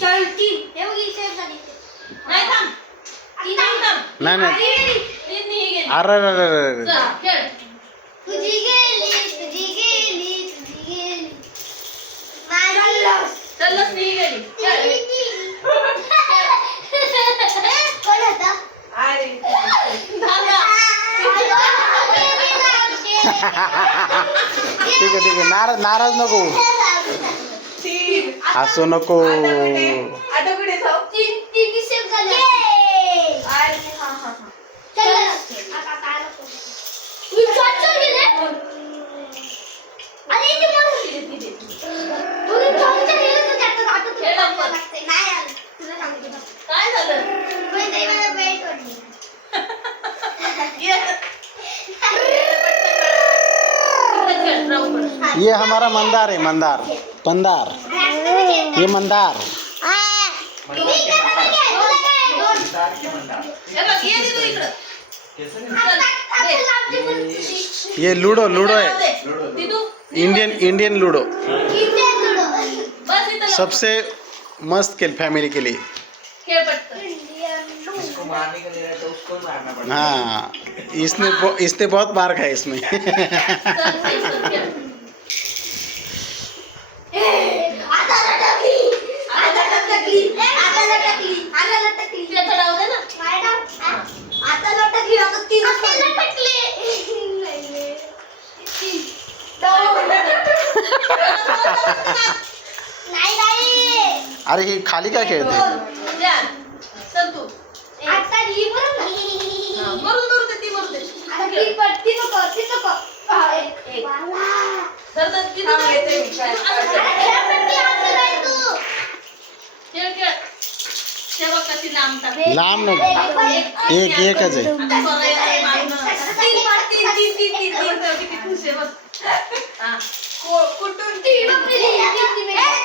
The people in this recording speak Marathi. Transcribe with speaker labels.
Speaker 1: चल तीन हे बघ इथे झाली
Speaker 2: नाही थांब.
Speaker 1: तीन
Speaker 2: थांब थांब
Speaker 3: नाही. नाही
Speaker 2: तीन ही गेली.
Speaker 3: अरे अरे अरे अरे
Speaker 2: चल खेळ.
Speaker 1: तुझी गेली तुझी गेली तुझी गेली. माझी
Speaker 2: चलच गेली. खेळ
Speaker 1: कोण होता?
Speaker 2: थांबा
Speaker 3: ठीक आहे ठीक आहे. नाराज नाराज नको हसू नको.
Speaker 2: हा हा हा. ये.
Speaker 3: हमारा मंदार है मंदार. पंदार ये मंदार
Speaker 2: ये
Speaker 3: लूडो लूडो है।
Speaker 2: Indian Indian ludo.
Speaker 3: सबसे मस्त खेल फैमिली के लिए।
Speaker 4: हाँ
Speaker 3: इसने इसने बहुत मार खाया इसमें।
Speaker 2: चल, चल, खेळ. त्याचं डाव दे ना.
Speaker 1: आता लटकली आता तीन लटकली नाही नाही
Speaker 3: अरे ही खाली काय खेळते?
Speaker 2: द्या. चल तू.
Speaker 1: आता ही
Speaker 2: लांब टाक.
Speaker 3: लांब नाही एक एकच आहे
Speaker 2: आता सोरायला आहे मागणं. तीन पाड, तीन, तीन, तीन, तीन, तीन. तर किती खुश आहे बघ. हा.
Speaker 1: कुठून ती बघ, ती- ती- ती- ती-